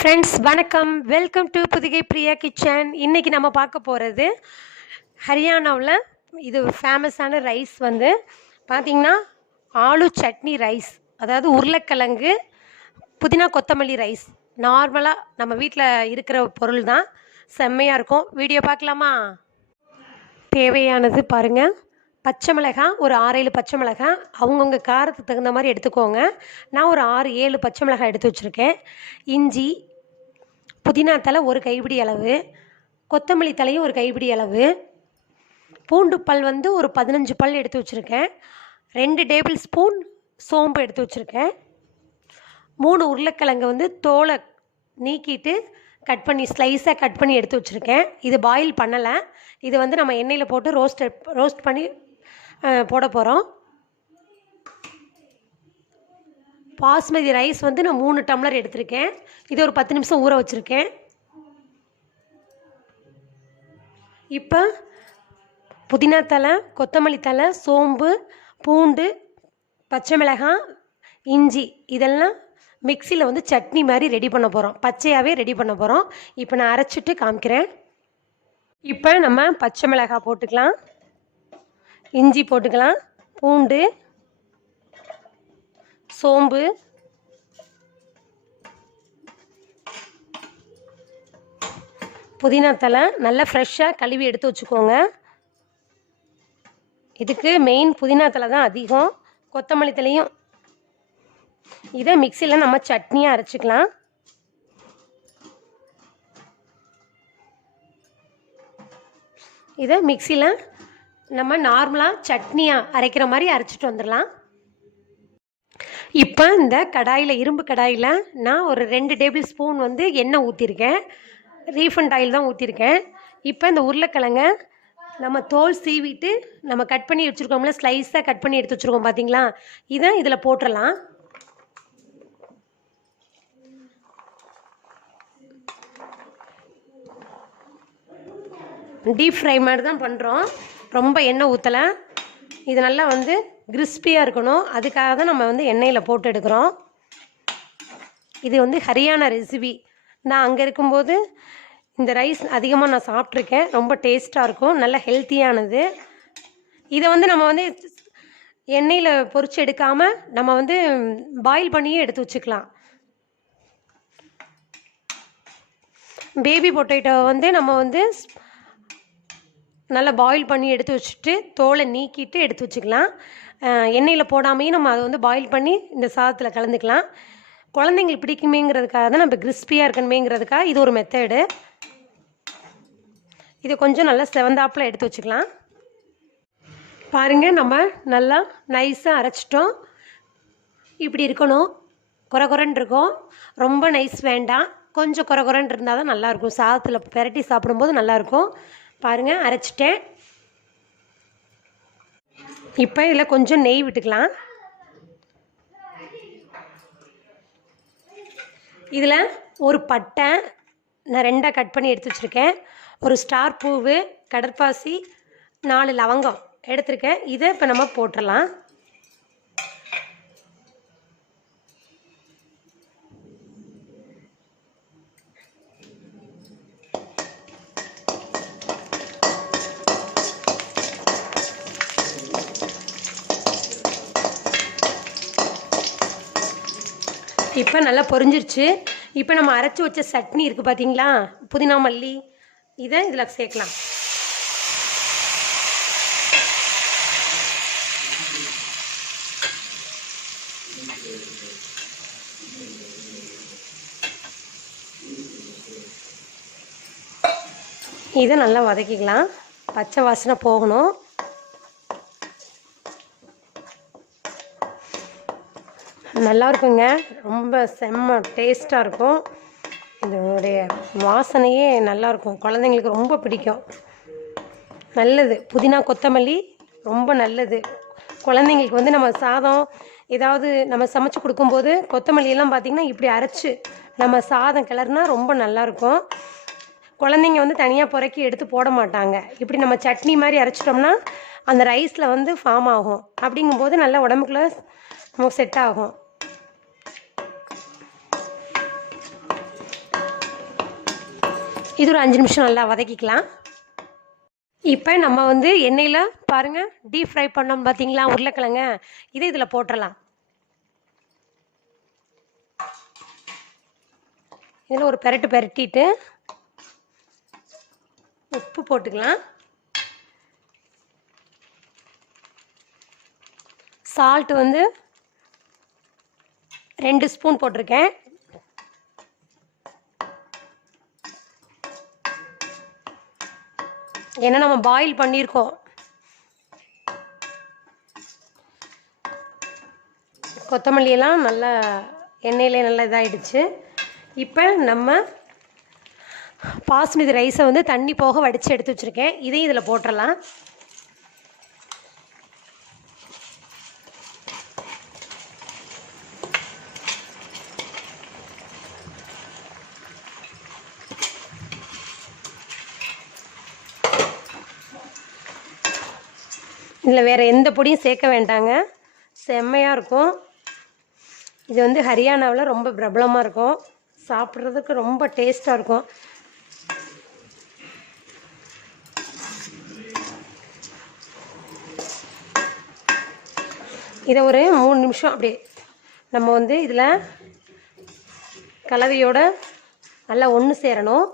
Friends வணக்கம், welcome to Podhigai Priya kitchen. இன்றைக்கி நம்ம பார்க்க போகிறது ஹரியானாவில் இது ஃபேமஸான ரைஸ் வந்து பார்த்திங்கன்னா ஆலு சட்னி ரைஸ், அதாவது உருளைக்கிழங்கு புதினா கொத்தமல்லி ரைஸ். நார்மலாக நம்ம வீட்டில் இருக்கிற பொருள் தான், செம்மையாக இருக்கும். வீடியோ பார்க்கலாமா? தேவையானது பாருங்கள். பச்சை மிளகாய் ஒரு 6-7 பச்சை மிளகாய், அவங்கவுங்க காரத்துக்கு தகுந்த மாதிரி எடுத்துக்கோங்க. நான் ஒரு 6-7 பச்சை மிளகாய் எடுத்து வச்சுருக்கேன். இஞ்சி, புதினா தலை ஒரு கைப்பிடி அளவு, கொத்தமல்லி தலையும் ஒரு கைப்பிடி அளவு, பூண்டு பல் வந்து ஒரு 15 பல் எடுத்து வச்சுருக்கேன். 2 டேபிள் ஸ்பூன் சோம்பு எடுத்து வச்சுருக்கேன். 3 உருளைக்கிழங்கு வந்து தோலை நீக்கிட்டு கட் பண்ணி ஸ்லைஸாக கட் பண்ணி எடுத்து வச்சுருக்கேன். இது பாயில் பண்ணலை, இது வந்து நம்ம எண்ணெயில் போட்டு ரோஸ்ட் பண்ணி போட போகிறோம். பாஸ்மதி ரைஸ் வந்து நான் 3 டம்ளர் எடுத்திருக்கேன். இது ஒரு 10 நிமிஷம் ஊற வச்சுருக்கேன். இப்போ புதினா தலை, கொத்தமல்லி தலை, சோம்பு, பூண்டு, பச்சை மிளகாய், இஞ்சி இதெல்லாம் மிக்சியில் வந்து சட்னி மாதிரி ரெடி பண்ண போகிறோம். பச்சையாகவே ரெடி பண்ண போகிறோம். இப்போ நான் அரைச்சிட்டு காமிக்கிறேன். இப்போ நம்ம பச்சை மிளகாய் போட்டுக்கலாம், இஞ்சி போட்டுக்கலாம், பூண்டு, சோம்பு, புதினா தலை நல்லா ஃப்ரெஷ்ஷாக கழுவி எடுத்து வச்சுக்கோங்க. இதுக்கு மெயின் புதினா தலை தான் அதிகம், கொத்தமல்லி தலையும். இதை மிக்சியில் நம்ம சட்னியாக அரைச்சிக்கலாம். இதை மிக்சியில் நம்ம நார்மலாக சட்னியாக அரைக்கிற மாதிரி அரைச்சிட்டு வந்துடலாம். இப்போ இந்த கடாயில், இரும்பு கடாயில் நான் ஒரு 2 டேபிள் ஸ்பூன் வந்து எண்ணெய் ஊற்றிருக்கேன். ரீஃபண்ட் ஆயில் தான் ஊற்றிருக்கேன். இப்போ இந்த உருளைக்கிழங்க நம்ம தோல் சீவிட்டு நம்ம கட் பண்ணி வச்சுருக்கோம்ல, ஸ்லைஸாக கட் பண்ணி எடுத்து வச்சுருக்கோம் பார்த்தீங்களா, இதை இதில் போட்டுடலாம். டீப் ஃப்ரை மாதிரி தான் பண்ணுறோம், ரொம்ப எண்ணெய் ஊற்றலை. இது நல்லா வந்து கிறிஸ்பியாக இருக்கணும், அதுக்காக தான் நம்ம வந்து எண்ணெயில் போட்டு எடுக்கிறோம். இது வந்து ஹரியானா ரெசிபி. நான் அங்கே இருக்கும்போது இந்த ரைஸ் அதிகமாக நான் சாப்பிட்ருக்கேன். ரொம்ப டேஸ்ட்டாக இருக்கும், நல்ல ஹெல்த்தியானது. இதை வந்து நம்ம வந்து எண்ணெயில் பொரிச்சு எடுக்காமல் நம்ம வந்து பாயில் பண்ணியே எடுத்து வச்சுக்கலாம். பேபி பொட்டேட்டோவை வந்து நம்ம வந்து நல்லா பாயில் பண்ணி எடுத்து வச்சுட்டு தோலை நீக்கிட்டு எடுத்து வச்சுக்கலாம். எண்ணெயில் போடாமையும் நம்ம அதை வந்து பாயில் பண்ணி இந்த சாதத்தில் கலந்துக்கலாம். குழந்தைங்களுக்கு பிடிக்குமேங்கிறதுக்காக தான் நம்ம கிறிஸ்பியாக இருக்கணுமேங்கிறதுக்காக இது ஒரு மெத்தடு. இது கொஞ்சம் நல்லா செவந்தாப்பில் எடுத்து வச்சுக்கலாம். பாருங்கள், நம்ம நல்லா நைஸாக அரைச்சிட்டோம். இப்படி இருக்கணும், குறன்னு இருக்கும். ரொம்ப நைஸ் வேண்டாம், கொஞ்சம் குறன்னு இருந்தால் தான் நல்லாயிருக்கும். சாதத்தில் பெரட்டி சாப்பிடும்போது நல்லாயிருக்கும். பாருங்கள், அரைச்சிட்டேன். இப்போ இதில் கொஞ்சம் நெய் விட்டுக்கலாம். இதில் ஒரு பட்டை நான் 2ஆக கட் பண்ணி எடுத்து வச்சுருக்கேன். ஒரு ஸ்டார் பூவு, கடற்பாசி, 4 லவங்கம் எடுத்துருக்கேன். இதை இப்போ நம்ம போட்டுடலாம். இப்போ நல்லா பொரிஞ்சிருச்சு. இப்போ நம்ம அரைச்சி வச்ச சட்னி இருக்குது பார்த்தீங்களா, புதினா மல்லி, இதை இதில் சேர்க்கலாம். இதை நல்லா வதக்கிக்கலாம், பச்சை வாசனை போகணும். நல்லா இருக்குங்க, ரொம்ப செம்ம டேஸ்ட்டாக இருக்கும். இதனுடைய வாசனையே நல்லாயிருக்கும், குழந்தைங்களுக்கு ரொம்ப பிடிக்கும். நல்லது, புதினா கொத்தமல்லி ரொம்ப நல்லது. குழந்தைங்களுக்கு வந்து நம்ம சாதம் ஏதாவது நம்ம சமைச்சு கொடுக்கும்போது கொத்தமல்லியெல்லாம் பார்த்திங்கன்னா இப்படி அரைச்சி நம்ம சாதம் கிளறுனா ரொம்ப நல்லாயிருக்கும். குழந்தைங்க வந்து தனியாக புறக்கி எடுத்து போட மாட்டாங்க. இப்படி நம்ம சட்னி மாதிரி அரைச்சிட்டோம்னா அந்த ரைஸில் வந்து ஃபார்ம் ஆகும். அப்படிங்கும்போது நல்லா உடம்புக்குள்ளே நமக்கு செட் ஆகும். இது ஒரு 5 நிமிஷம் நல்லா வதக்கிக்கலாம். இப்போ நம்ம வந்து எண்ணெயில் பாருங்கள் டீப் ஃப்ரை பண்ணோம் பார்த்தீங்களா உருளைக்கிழங்க, இதை இதில் போட்டுடலாம். இதில் ஒரு பெரட்டிட்டு உப்பு போட்டுக்கலாம். சால்ட் வந்து 2 ஸ்பூன் போட்டிருக்கேன். ஏன்னா நம்ம பாயில் பண்ணியிருக்கோம். கொத்தமல்லியெல்லாம் நல்லா எண்ணெயிலே நல்லா இதாகிடுச்சு. இப்போ நம்ம பாஸ்மதி ரைஸை வந்து தண்ணி போக வடித்து எடுத்து வச்சுருக்கேன். இதையும் இதில் போட்டுடலாம். இதில் வேறு எந்த பொடியும் சேர்க்க வேண்டாங்க, செம்மையாக இருக்கும். இது வந்து ஹரியானாவில் ரொம்ப பிரபலமாக இருக்கும், சாப்பிட்றதுக்கு ரொம்ப டேஸ்ட்டாக இருக்கும். இதை ஒரு 3 நிமிஷம் அப்படியே நம்ம வந்து இதில் கலவையோட நல்லா ஒன்று சேரணும்.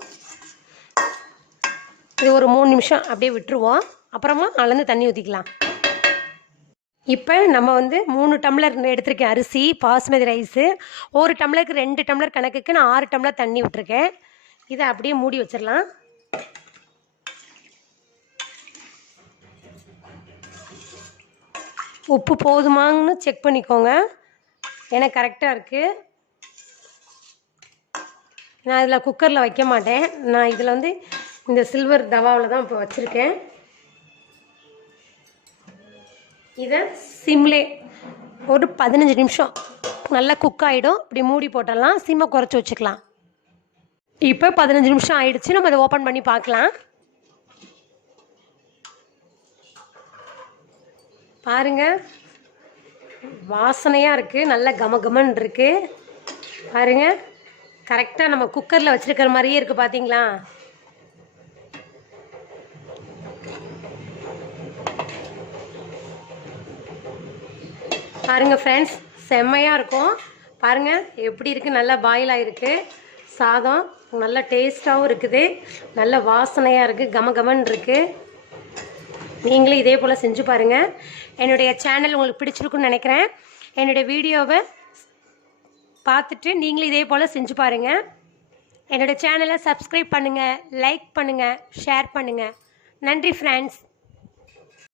இது ஒரு 3 நிமிஷம் அப்படியே விட்டுருவோம். அப்புறமா அளந்து தண்ணி ஊற்றிக்கலாம். இப்போ நம்ம வந்து 3 டம்ளர் எடுத்திருக்கேன் அரிசி பாஸ்மதி ரைஸு. 1 டம்ளருக்கு 2 டம்ளர் கணக்குக்கு நான் 6 டம்ளர் தண்ணி விட்டுருக்கேன். இதை அப்படியே மூடி வச்சிடலாம். உப்பு போதுமான்னு செக் பண்ணிக்கோங்க, எனக்கு கரெக்டாக இருக்குது. நான் இதில் குக்கரில் வைக்க மாட்டேன், நான் இதில் வந்து இந்த சில்வர் தவாவில் தான் இப்போ வச்சுருக்கேன். இதை சிம்லே ஒரு 15 நிமிஷம் நல்லா குக் ஆகிடும். இப்படி மூடி போட்டலாம், சிம்மை குறைச்சி வச்சுக்கலாம். இப்போ 15 நிமிஷம் ஆயிடுச்சு, நம்ம அதை ஓப்பன் பண்ணி பார்க்கலாம். பாருங்கள், வாசனையாக இருக்குது, நல்ல கமகமன்னு இருக்குது. பாருங்கள், கரெக்டாக நம்ம குக்கரில் வச்சுருக்கிற மாதிரியே இருக்குது. பார்த்தீங்களா? பாருங்கள் ஃப்ரெண்ட்ஸ், செம்மையாக இருக்கும். பாருங்கள் எப்படி இருக்குது, நல்லா பாயில் ஆகிருக்கு. சாதம் நல்ல டேஸ்ட்டாகவும் இருக்குது, நல்ல வாசனையாக இருக்குது, கமகமன் இருக்குது. நீங்களும் இதே போல் செஞ்சு பாருங்கள். என்னுடைய சேனல் உங்களுக்கு பிடிச்சிருக்குன்னு நினைக்கிறேன். என்னுடைய வீடியோவை பார்த்துட்டு நீங்களும் இதே போல் செஞ்சு பாருங்கள். என்னோடய சேனலை சப்ஸ்கிரைப் பண்ணுங்கள், லைக் பண்ணுங்கள், ஷேர் பண்ணுங்கள். நன்றி ஃப்ரெண்ட்ஸ்.